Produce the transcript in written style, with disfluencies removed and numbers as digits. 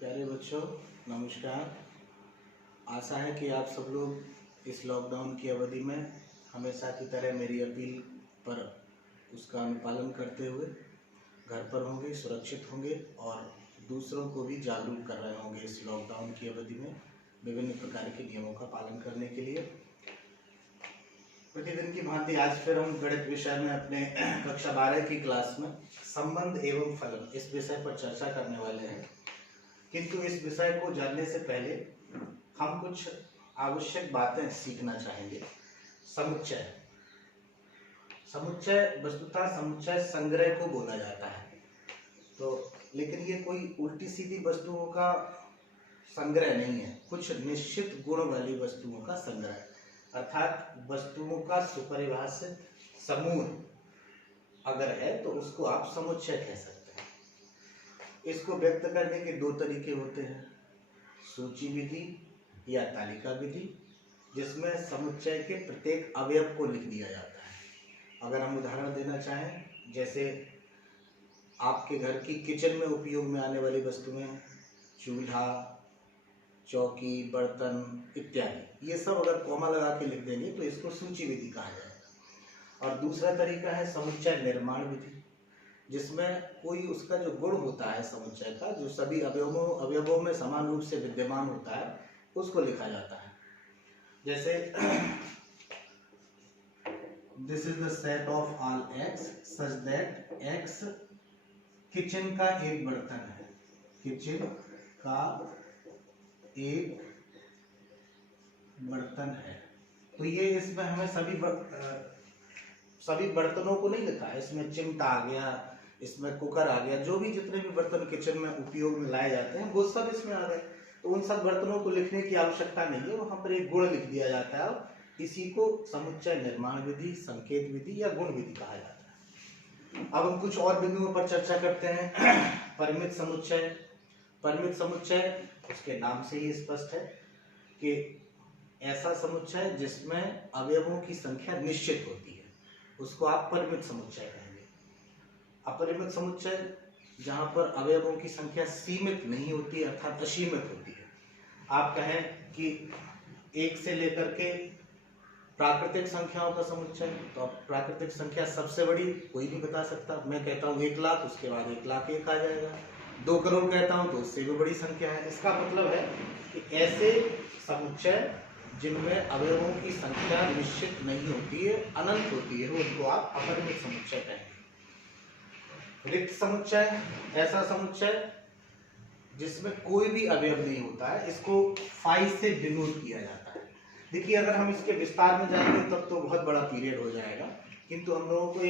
प्यारे बच्चों, नमस्कार। आशा है कि आप सब लोग इस लॉकडाउन की अवधि में हमेशा की तरह मेरी अपील पर उसका अनुपालन करते हुए घर पर होंगे, सुरक्षित होंगे और दूसरों को भी जागरूक कर रहे होंगे इस लॉकडाउन की अवधि में विभिन्न प्रकार के नियमों का पालन करने के लिए। प्रतिदिन की भांति आज फिर हम गणित विषय में अपने कक्षा 12 की क्लास में संबंध एवं फलन इस विषय पर चर्चा करने वाले हैं। किंतु इस विषय को जानने से पहले हम कुछ आवश्यक बातें सीखना चाहेंगे। समुच्चय समुच्चय वस्तुतः समुच्चय संग्रह को बोला जाता है, तो लेकिन ये कोई उल्टी सीधी वस्तुओं का संग्रह नहीं है, कुछ निश्चित गुण वाली वस्तुओं का संग्रह, अर्थात वस्तुओं का सुपरिभाषित समूह अगर है तो उसको आप समुच्चय कह सकते हैं। इसको व्यक्त करने के दो तरीके होते हैं, सूची विधि या तालिका विधि, जिसमें समुच्चय के प्रत्येक अवयव को लिख दिया जाता है। अगर हम उदाहरण देना चाहें, जैसे आपके घर की किचन में उपयोग में आने वाली वस्तुएं, चूल्हा, चौकी, बर्तन इत्यादि, ये सब अगर कॉमा लगा के लिख देंगे तो इसको सूची विधि कहा जाएगा। और दूसरा तरीका है समुच्चय निर्माण विधि, जिसमें कोई उसका जो गुण होता है समुच्चय का, जो सभी अवयवों में समान रूप से विद्यमान होता है, उसको लिखा जाता है। जैसे this is the set of all x such that x kitchen का एक बर्तन है, किचन का एक बर्तन है। तो ये इसमें हमें सभी बर्तनों को नहीं लिखा है, इसमें चिमटा आ गया, इसमें कुकर आ गया, जो भी जितने भी बर्तन किचन में उपयोग में लाए जाते हैं वो सब इसमें आ गए। तो उन सब बर्तनों को लिखने की आवश्यकता नहीं है, वहां पर एक गुण लिख दिया जाता है। इसी को समुच्चय निर्माण विधि, संकेत विधि या गुण विधि कहा जाता है। अब हम कुछ और बिंदुओं पर चर्चा करते हैं। परिमित समुच्चय। परिमित समुच्चय उसके नाम से ही स्पष्ट है कि ऐसा समुच्चय जिसमें अवयवों की संख्या निश्चित होती है, उसको आप परिमित समुच्चय कहेंगे। अपरिमित समुच्चय जहां पर अवयवों की संख्या सीमित नहीं होती, अर्थात असीमित होती है। आप कहें कि 1 से लेकर के प्राकृतिक संख्याओं का समुच्चय, तो अब प्राकृतिक संख्या सबसे बड़ी कोई नहीं बता सकता। मैं कहता हूँ 1 लाख, उसके बाद 1,01,000 आ जाएगा। 2 करोड़ कहता हूँ तो उससे भी बड़ी संख्या है। इसका मतलब है कि ऐसे समुच्चय जिनमें अवयवों की संख्या निश्चित नहीं होती है, अनंत होती है, उनको आप अपरिमित समुच्चय कहेंगे। रिक्त समुच्चय ऐसा समुच्चय जिसमें कोई भी अवयव नहीं होता है, इसको फाई से डिनोट किया जाता है। देखिए, अगर हम इसके विस्तार में जाएंगे तब तो बहुत बड़ा पीरियड हो जाएगा, किंतु हम लोगों को